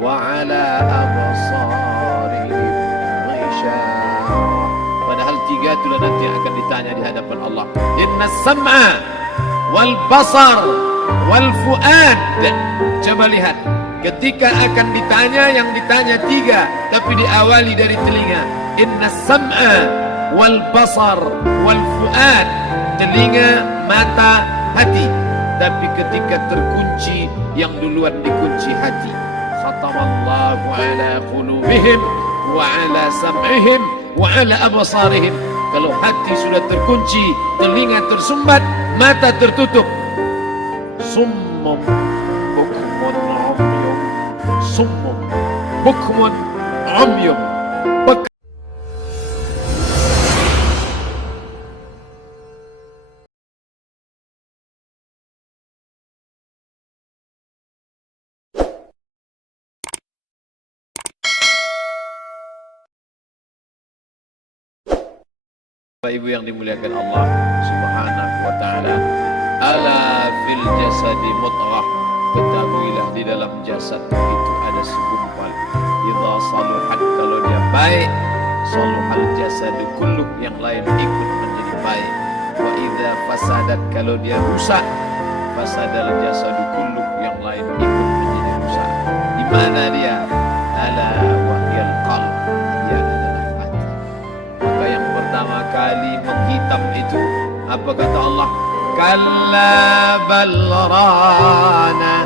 وعلى أبصارهم غشاوة. Padahal tiga itulah nanti yang akan ditanya di hadapan Allah. Inna sam'a wal basar wal fuad. Coba lihat, ketika akan ditanya, yang ditanya tiga, tapi diawali dari telinga. Inna sam'a wal basar wal fuad. Telinga, mata, hati. Tapi ketika terkunci, yang duluan dikunci hati. Khatamallahu ala qulubihim wa ala sam'ihim wa ala absarihim. Kalau hati sudah terkunci, telinga tersumbat, mata tertutup. Summum bukmun umyum. Summum bukmun umyum. Bapak Ibu yang dimuliakan Allah Subhanahu wa ta'ala, ala fil jasadi mudghah. Ketahuilah di dalam jasad itu ada segumpal. Idza saluhat, kalau dia baik, saluhal jasadu kulluh, yang lain ikut menjadi baik. Wa idza fasadat, kalau dia rusak, fasadal jasadu kulluh, yang lain ikut menjadi rusak. Di mana dia? Ala wahyal qalb, dia adalah hati. Maka yang pertama kali menghitam itu, apa kata Allah? Kalla bal rana,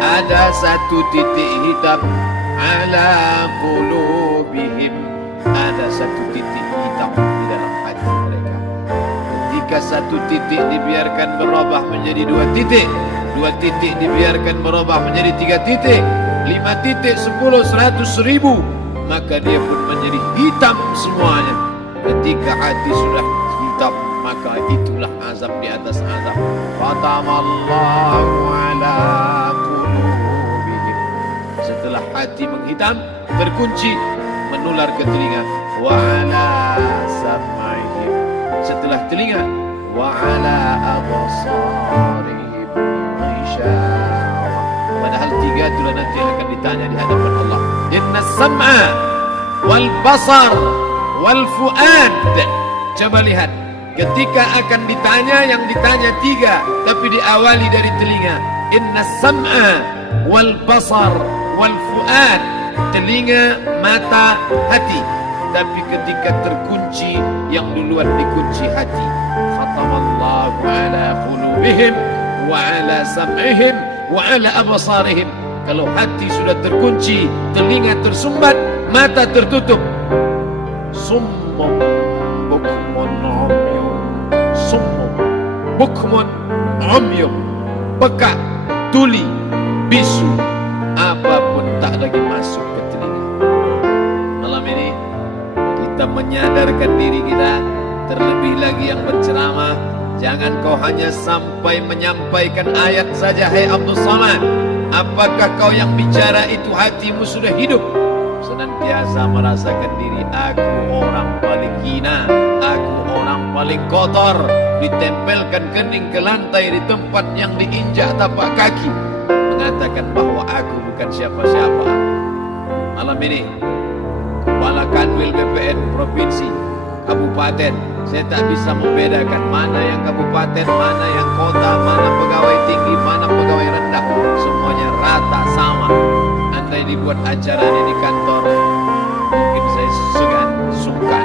ada satu titik hitam. Ala qulubihim, ada satu titik hitam di dalam hati mereka. Ketika satu titik dibiarkan berubah menjadi dua titik, dua titik dibiarkan berubah menjadi tiga titik, 5 titik, 10, 100, 1000, maka dia pun menjadi hitam semuanya. Ketika hati sudah hitam, maka itulah azab di atas azab. Khatamallahu ala qulubihim. Setelah hati menghitam, terkunci, menular ke telinga. Wa ala sam'ihim. Setelah telinga, wa ala absarihim ghishawah. Padahal tiga itulah nanti yang akan ditanya di hadapan Allah. Inna sam'a wal basar wal fuad. Coba lihat, ketika akan ditanya, yang ditanya tiga, tapi diawali dari telinga. Inna sam'a wal basar wal fuad. Telinga, mata, hati. Tapi ketika terkunci, yang duluan dikunci hati. Khatamallahu ala qulubihim wa ala sam'ihim wa ala absarihim. Kalau hati sudah terkunci, telinga tersumbat, mata tertutup. Summum bukmun umyum. Summum bukmun umyum. Peka, tuli, bisu, apapun tak lagi masuk ke telinga. Malam ini kita menyadarkan diri kita, terlebih lagi yang berceramah, jangan kau hanya sampai menyampaikan ayat saja. Hai Abdul Samad, apakah kau yang bicara itu hatimu sudah hidup? Senantiasa merasakan diri, aku orang paling hina, aku orang paling kotor, ditempelkan kening ke lantai di tempat yang diinjak tapak kaki, mengatakan bahwa aku bukan siapa-siapa. Malam ini Kepala Kanwil BPN Provinsi, Kabupaten, saya tak bisa membedakan mana yang kabupaten, mana yang kota, mana pegawai tinggi, mana pegawai rendah. Semuanya rata sama. Andai dibuat acara ini di kantor, mungkin saya sungkan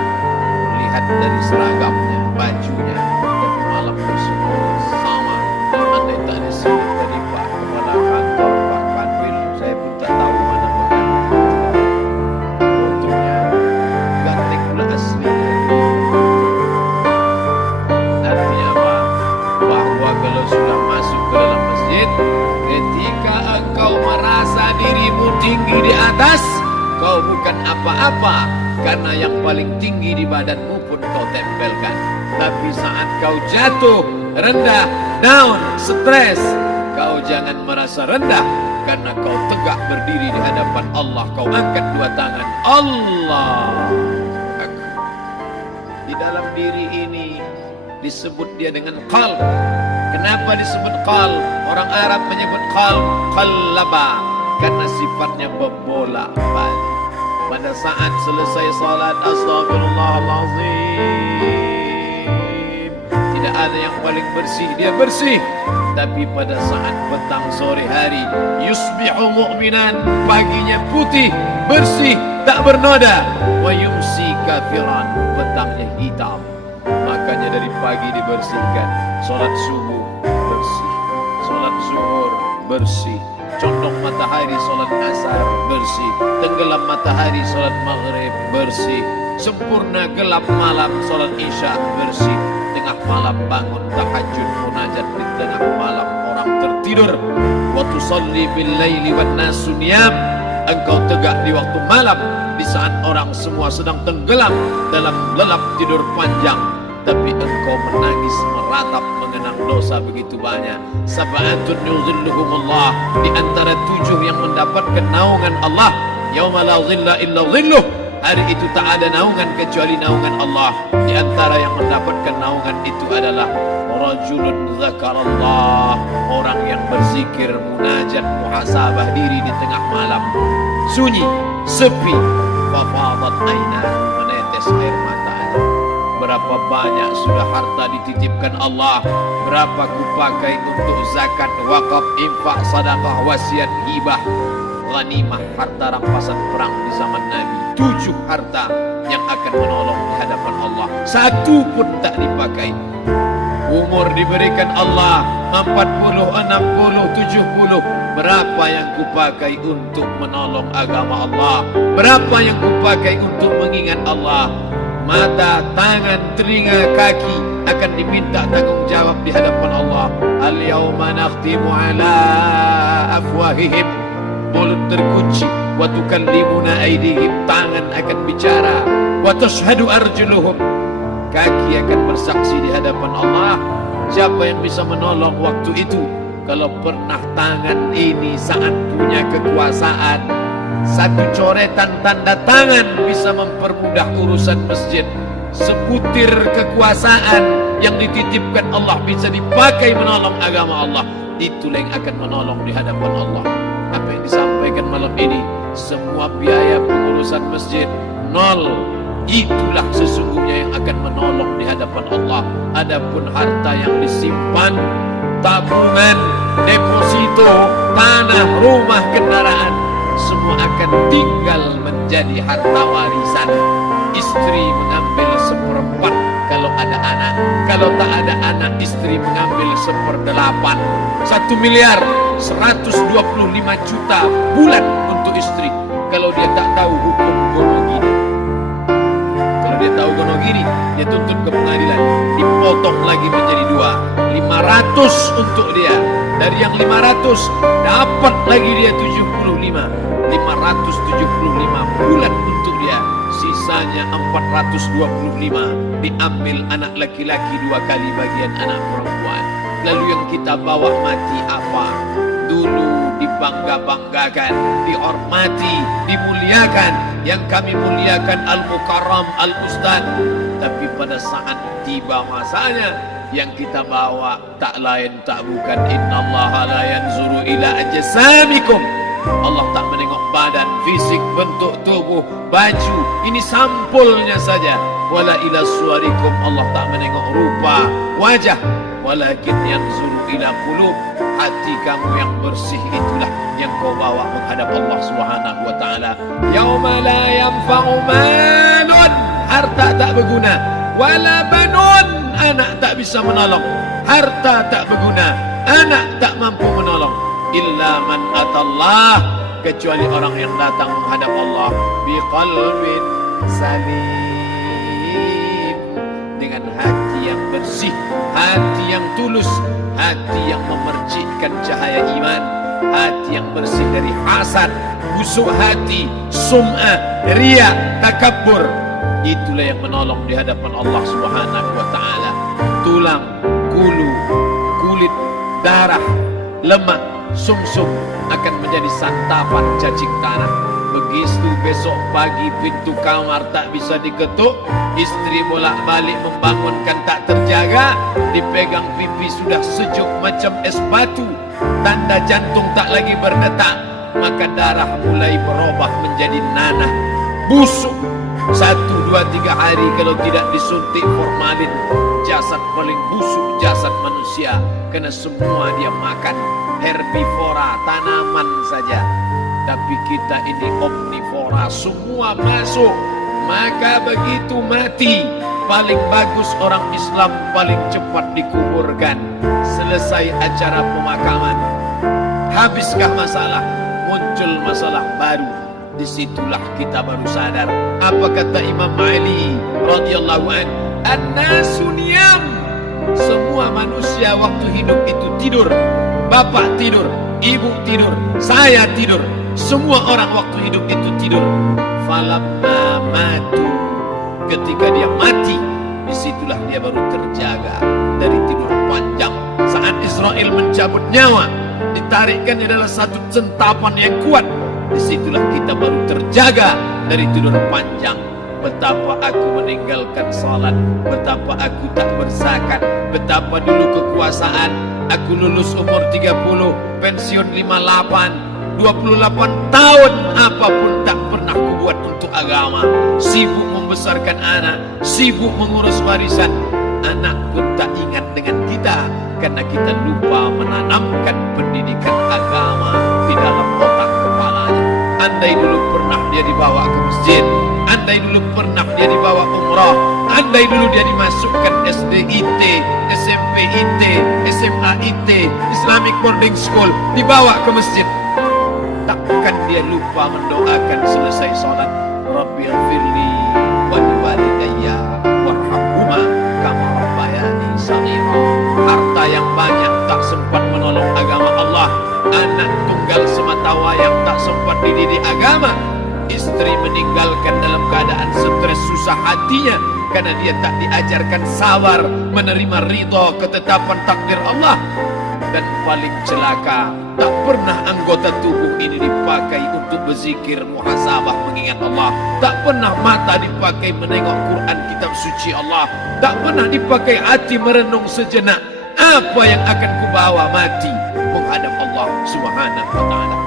melihat dari seragamnya, bajunya. Tapi malam ini semua sama. Andai tak disebut tadi Pak Kepala Kantor, Pak Kanwil, saya pun tak tahu mana makan. Fotonya ganteng pula asli. Artinya apa? Bahwa kalau sudah masuk ke dalam masjid, ketika engkau merasa dirimu tinggi di atas, kau bukan apa-apa, karena yang paling tinggi di badanmu pun kau tempelkan. Tapi saat kau jatuh, rendah, down, stres, kau jangan merasa rendah, karena kau tegak berdiri di hadapan Allah. Kau angkat dua tangan, Allah Akbar. Di dalam diri ini disebut dia dengan qalb. Kenapa disebut qalb? Orang Arab menyebut qalb, qallaba, karena sifatnya berbolak-balik. Pada saat selesai salat, astagfirullahalazim, tidak ada yang paling bersih, dia bersih. Tapi pada saat petang sore hari, yusbihu mu'minan, paginya putih, bersih, tak bernoda. Wa yumsi kafiran, petangnya hitam. Makanya dari pagi dibersihkan. Salat subuh bersih, salat zuhur bersih, condong matahari salat asar bersih, tenggelam matahari salat maghrib bersih, sempurna gelap malam salat isya bersih, tengah malam bangun tahajud munajat di tengah malam orang tertidur. Wa tusalli bil laili wan nasu niyam, engkau tegak di waktu malam di saat orang semua sedang tenggelam dalam lelap tidur panjang, tapi engkau menangis meratap mengenang dosa begitu banyak. Sab'atun yuzilluhumullah, di antara 7 yang mendapatkan naungan Allah. Yauma la zilla illa zilluh, hari itu tak ada naungan kecuali naungan Allah. Di antara yang mendapatkan naungan itu adalah rajulun zakarallah, orang yang berzikir, munajat, muhasabah diri di tengah malam, sunyi, sepi, fafadat aina, menetes air matanya. Berapa banyak sudah harta dititipkan Allah, berapa kupakai untuk zakat, wakaf, infak, sedekah, wasiat, hibah, ghanimah, harta rampasan perang di zaman Nabi. 7 harta yang akan menolong di hadapan Allah, 1 pun tak dipakai. Umur diberikan Allah 40, 60, 70. Berapa yang kupakai untuk menolong agama Allah? Berapa yang kupakai untuk mengingat Allah? Mata, tangan, telinga, kaki akan diminta tanggung jawab di hadapan Allah. Al-yawma nakhtimu ala afwahihim, mulut terkunci. Wa tukallimuna aydihim, tangan akan bicara. Wa tashhadu arjuluhum, kaki akan bersaksi di hadapan Allah. Siapa yang bisa menolong waktu itu? Kalau pernah tangan ini saat punya kekuasaan, 1 coretan tanda tangan bisa mempermudah urusan masjid. Sebutir kekuasaan yang dititipkan Allah bisa dipakai menolong agama Allah. Itulah yang akan menolong di hadapan Allah. Apa yang disampaikan malam ini, semua biaya pengurusan masjid nol. Itulah sesungguhnya yang akan menolong di hadapan Allah. Adapun harta yang disimpan, tabungan, deposito, tanah, rumah, kendaraan, semua akan tinggal menjadi harta warisan. Istri mengambil 1/4 kalau ada anak, kalau tak ada anak istri mengambil 1/8. 1 miliar 125 juta bulan untuk istri. Kalau dia tak tahu hukum gonogini, kalau dia tahu gonogini, dia tuntut ke pengadilan, dipotong lagi menjadi 2, 500 untuk dia. Dari yang 500 dapat lagi dia 75, 575 bulan untuk dia. Sisanya 425 diambil anak laki-laki 2 kali bagian anak perempuan. Lalu yang kita bawa mati apa? Dulu dibangga-banggakan, dihormati, dimuliakan. Yang kami muliakan Al-Mukarram, Al-Ustad. Tapi pada saat tiba masanya, yang kita bawa tak lain tak bukan innallaha la yanzuru ila ajsamikum. Allah tak menengok badan, fisik, bentuk tubuh, baju. Ini sampulnya saja. Wala ila suwarikum, Allah tak menengok rupa, wajah. Walakin yanzuru ila qulub, hati kamu yang bersih itulah yang kau bawa menghadap Allah Subhanahu wa taala. Yauma la yanfa'u malun, harta tak berguna, wala banun, anak tak bisa menolong. Harta tak berguna, anak tak mampu menolong. Illa man atallah, kecuali orang yang datang menghadap Allah biqalbin salim, dengan hati yang bersih, hati yang tulus, hati yang memercikkan cahaya iman, hati yang bersih dari hasad, busuk hati, sum'ah, riya, takabbur. Itulah yang menolong di hadapan Allah Subhanahu wa taala. Tulang, kulu, kulit, darah, lemak, sumsum akan menjadi santapan cacing tanah. Begitu besok pagi pintu kamar tak bisa diketuk, istri bolak-balik membangunkan tak terjaga, dipegang pipi sudah sejuk macam es batu, tanda jantung tak lagi berdetak, maka darah mulai berubah menjadi nanah, busuk. 1, 2, 3 hari kalau tidak disuntik formalin, jasad paling busuk jasad manusia, karena semua dia makan herbivora, tanaman saja. Tapi kita ini omnivora, semua masuk. Maka begitu mati, paling bagus orang Islam paling cepat dikuburkan. Selesai acara pemakaman, habiskah masalah, muncul masalah baru. Disitulah kita baru sadar. Apa kata Imam Ali radhiyallahu anhu? An-nasu niyam. Semua manusia waktu hidup itu tidur. Bapak tidur, ibu tidur, saya tidur. Semua orang waktu hidup itu tidur. Falamma matu, ketika dia mati, disitulah dia baru terjaga dari tidur panjang. Saat Israel mencabut nyawa, ditarikkan adalah satu centapan yang kuat. Disitulah kita baru terjaga dari tidur panjang. Betapa aku meninggalkan salat, betapa aku tak berzakat, betapa dulu kekuasaan. Aku lulus umur 30, pensiun 58, 28 tahun apapun tak pernah kubuat untuk agama. Sibuk membesarkan anak, sibuk mengurus warisan. Anak pun tak ingat dengan kita, karena kita lupa menanamkan pendidikan agama di dalam otak kepalanya. Andai dulu pernah dia dibawa ke masjid, andai dulu pernah dia dibawa umrah, andai dulu dia dimasukkan SD IT, SMP IT, SMA IT, Islamic Boarding School, dibawa ke masjid, takkan dia lupa mendoakan selesai sholat, Rabbighfirli wa liwalidayya warhamhuma kama rabbayani shaghira. Harta yang banyak tak sempat menolong agama Allah, anak tunggal semata wayang tak sempat dididik agama, istri meninggalkan dalam keadaan stres susah hatinya karena dia tak diajarkan sabar menerima ridha ketetapan takdir Allah. Dan paling celaka, tak pernah anggota tubuh ini dipakai untuk berzikir, muhasabah, mengingat Allah. Tak pernah mata dipakai menengok Quran, kitab suci Allah. Tak pernah dipakai hati merenung sejenak, apa yang akan kubawa mati menghadap Allah Subhanahu wa ta'ala.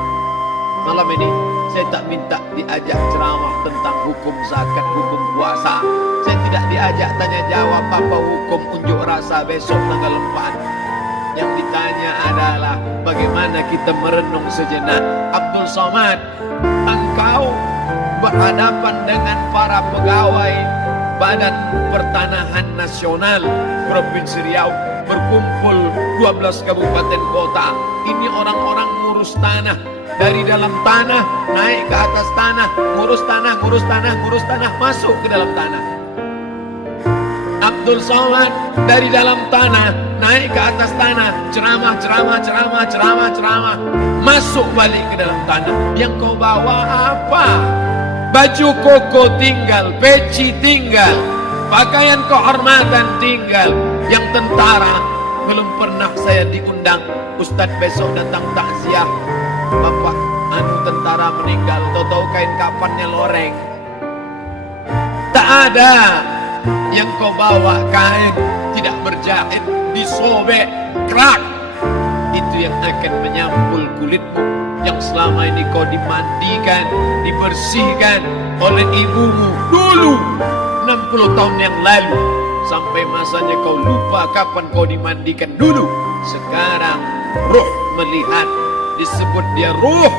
Malam ini saya tak minta diajak ceramah tentang hukum zakat, hukum puasa. Saya tidak diajak tanya jawab apa hukum unjuk rasa besok tanggal 4. Yang ditanya adalah bagaimana kita merenung sejenak. Abdul Somad, engkau berhadapan dengan para pegawai Badan Pertanahan Nasional Provinsi Riau, berkumpul 12 kabupaten kota. Ini orang-orang ngurus tanah, dari dalam tanah naik ke atas tanah, ngurus tanah, ngurus tanah, ngurus tanah, masuk ke dalam tanah. Abdul Somad dari dalam tanah naik ke atas tanah, ceramah, ceramah, ceramah, ceramah, ceramah, masuk balik ke dalam tanah. Yang kau bawa apa? Baju koko tinggal, peci tinggal, pakaian kehormatan tinggal. Yang tentara belum pernah saya diundang. Ustadz besok datang takziah, bapak tentara meninggal, tahu-tahu kain kafannya loreng. Tak ada. Yang kau bawa kain tidak berjahit, disobek, kerak. Itu yang akan menyampul kulitmu, yang selama ini kau dimandikan, dibersihkan oleh ibumu dulu 60 tahun yang lalu. Sampai masanya kau lupa kapan kau dimandikan dulu. Sekarang ruh melihat, disebut dia ruh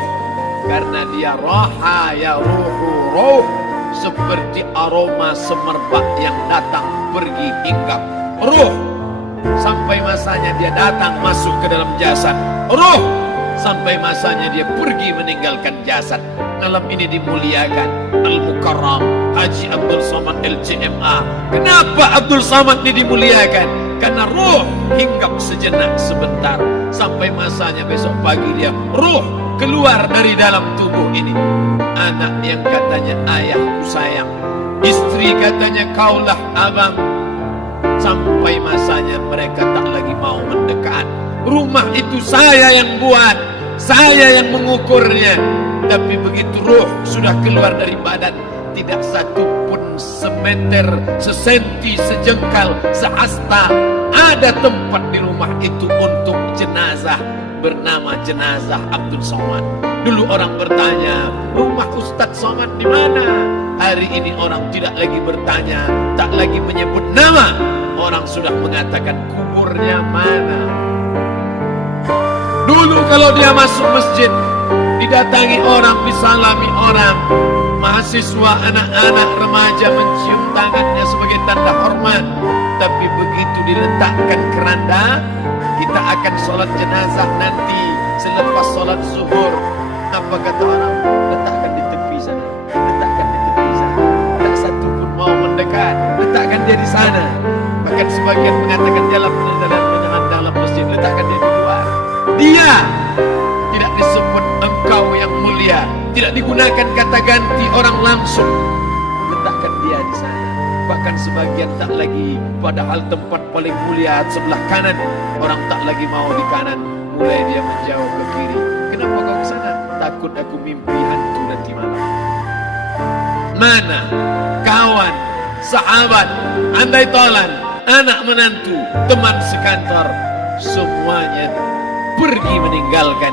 karena dia roha, ya ruhu, ruh, seperti aroma semerbak yang datang pergi hinggap. Ruh sampai masanya dia datang masuk ke dalam jasad. Ruh sampai masanya dia pergi meninggalkan jasad. Malam ini dimuliakan Al-Mukarram Haji Abdul Somad LCMA. Kenapa Abdul Somad ini dimuliakan? Karena ruh hinggap sejenak sebentar, sampai masanya besok pagi dia ruh keluar dari dalam tubuh ini. Anak yang katanya ayahku sayang, istri katanya kaulah abang, sampai masanya mereka tak lagi mau mendekat. Rumah itu saya yang buat, saya yang mengukurnya. Tapi begitu ruh sudah keluar dari badan, tidak satu pun semeter, sesenti, sejengkal, sehasta ada tempat di rumah itu untuk jenazah bernama jenazah Abdul Somad. Dulu orang bertanya, rumah Ustadz Somad di mana? Hari ini orang tidak lagi bertanya, tak lagi menyebut nama. Orang sudah mengatakan kuburnya mana. Dulu kalau dia masuk masjid, didatangi orang, disalami orang, mahasiswa, anak-anak, remaja mencium tangannya sebagai tanda hormat. Tapi begitu diletakkan keranda, kita akan sholat jenazah nanti selepas sholat zuhur. Apa kata orang? Letakkan di tepi sana, letakkan di tepi sana. Tak satu pun mau mendekat, letakkan dia di sana. Bahkan sebagian mengatakan jangan dalam masjid, letakkan dia di luar. Dia tidak disebut engkau yang mulia, tidak digunakan kata ganti orang langsung. Letakkan dia di sana. Bahkan sebagian tak lagi, padahal tempat paling mulia sebelah kanan, orang tak lagi mau di kanan, mulai dia menjauh ke kiri. Kenapa kau ke sana? Takut aku mimpi hantu nanti malam. Mana kawan, sahabat, andai tolan, anak menantu, teman sekantor, semuanya pergi meninggalkan.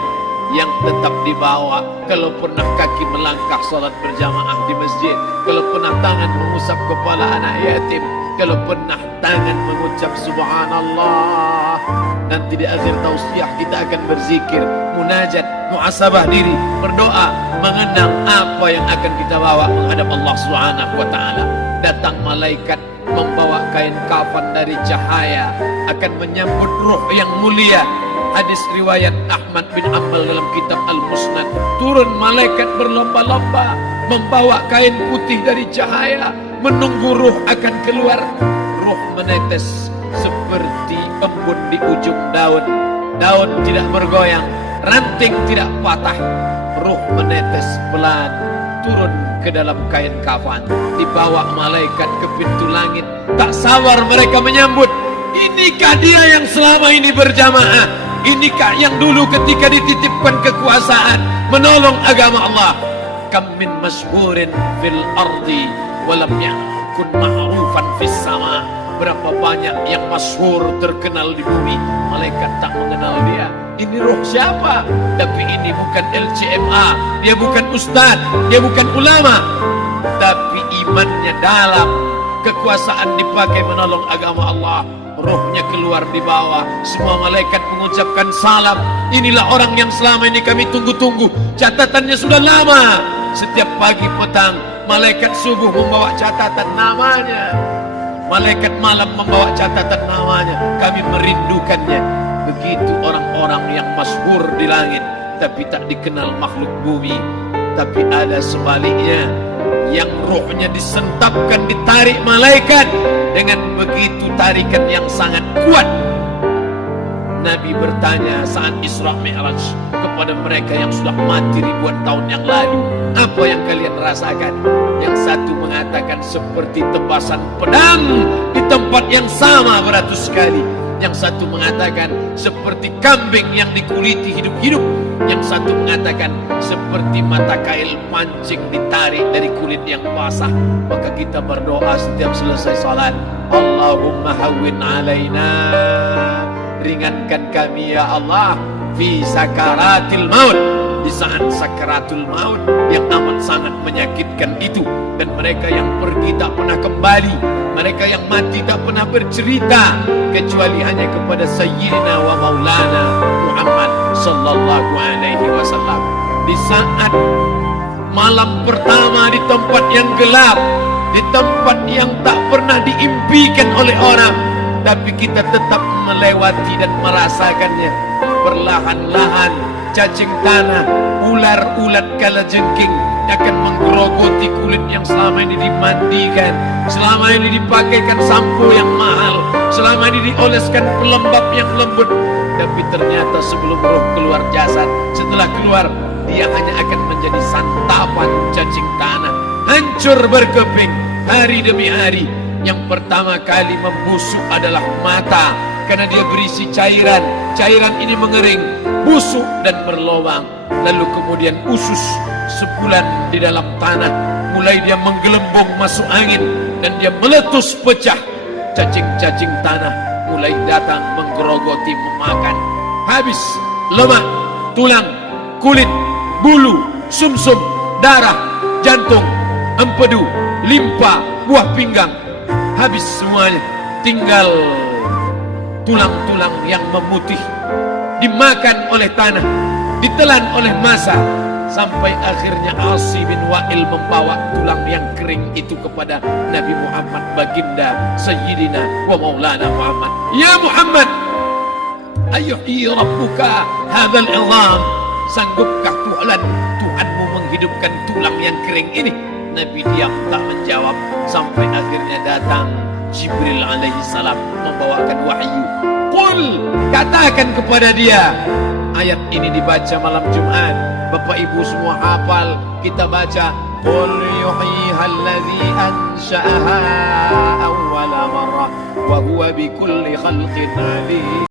Yang tetap dibawa, kalau pernah kaki melangkah sholat berjamaah di masjid, kalau pernah tangan mengusap kepala anak yatim, kalau pernah tangan mengucap subhanallah. Nanti di akhir tausiah kita akan berzikir, munajat, muhasabah diri, berdoa, mengenang apa yang akan kita bawa menghadap Allah Subhanahu wa ta'ala. Datang malaikat membawa kain kafan dari cahaya, akan menyambut ruh yang mulia. Hadis riwayat Ahmad bin Ambal dalam kitab Al-Musnad, turun malaikat berlomba-lomba membawa kain putih dari cahaya, menunggu ruh akan keluar. Ruh menetes seperti embun di ujung daun. Daun tidak bergoyang, ranting tidak patah. Ruh menetes pelan turun ke dalam kain kafan, dibawa malaikat ke pintu langit. Tak sabar mereka menyambut. Inikah dia yang selama ini berjamaah? Inikah yang dulu ketika dititipkan kekuasaan menolong agama Allah? Kam min masyhurin fil ardi walam yakun ma'rufan fis sama. Berapa banyak yang masyhur terkenal di bumi, malaikat tak mengenal dia. Ini roh siapa? Tapi ini bukan LCMA, dia bukan ustaz, dia bukan ulama, tapi imannya dalam. Kekuasaan dipakai menolong agama Allah. Rohnya keluar di bawah, semua malaikat mengucapkan salam. Inilah orang yang selama ini kami tunggu-tunggu, catatannya sudah lama. Setiap pagi petang malaikat subuh membawa catatan namanya, malaikat malam membawa catatan namanya. Kami merindukannya. Begitu orang-orang yang masyhur di langit tapi tak dikenal makhluk bumi. Tapi ada sebaliknya, yang rohnya disentapkan, ditarik malaikat dengan begitu tarikan yang sangat kuat. Nabi bertanya saat Isra Mi'raj kepada mereka yang sudah mati ribuan tahun yang lalu, apa yang kalian rasakan? Yang satu mengatakan seperti tebasan pedang di tempat yang sama beratus kali. Yang satu mengatakan seperti kambing yang dikuliti hidup-hidup. Yang satu mengatakan seperti mata kail pancing ditarik dari kulit yang basah. Maka kita berdoa setiap selesai salat, Allahumma hawwin alaina, ringankan kami ya Allah, fi sakaratil maut, di saat sakaratul maut yang amat sangat menyakitkan itu. Dan mereka yang pergi tak pernah kembali, mereka yang mati tak pernah bercerita kecuali hanya kepada Sayyidina wa Maulana Muhammad sallallahu alaihi wasallam. Di saat malam pertama di tempat yang gelap, di tempat yang tak pernah diimpikan oleh orang, tapi kita tetap melewati dan merasakannya. Perlahan-lahan cacing tanah, ular-ulat kalajengking akan menggerogoti kulit yang selama ini dimandikan, selama ini dipakaikan sampo yang mahal, selama ini dioleskan pelembab yang lembut. Tapi ternyata sebelum roh keluar jasad, setelah keluar dia hanya akan menjadi santapan cacing tanah, hancur berkeping hari demi hari. Yang pertama kali membusuk adalah mata, karena dia berisi cairan. Cairan ini mengering, busuk dan berlubang. Lalu kemudian usus sebulan di dalam tanah, mulai dia menggelembung masuk angin dan dia meletus pecah. Cacing-cacing tanah mulai datang menggerogoti, memakan. Habis lemak, tulang, kulit, bulu, sumsum, darah, jantung, empedu, limpa, buah pinggang, habis semuanya. Tinggal tulang-tulang yang memutih, dimakan oleh tanah, ditelan oleh massa, sampai akhirnya Asi bin Wa'il membawa tulang yang kering itu kepada Nabi Muhammad, baginda Sayyidina wa Maulana Muhammad. Ya Muhammad, ayuhyi rabbuka hadzal 'idham, sanggupkah Tuhanmu menghidupkan tulang yang kering ini? Nabi diam tak menjawab, sampai akhirnya datang Jibril alaihi salam membawakan wahyu. Qul, katakan kepada dia. Ayat ini dibaca malam Jumat, Bapak Ibu semua hafal. Kita baca, Qul yuhyiha alladhi ansha'aha awwala marrah wa huwa bikulli khalqin alim.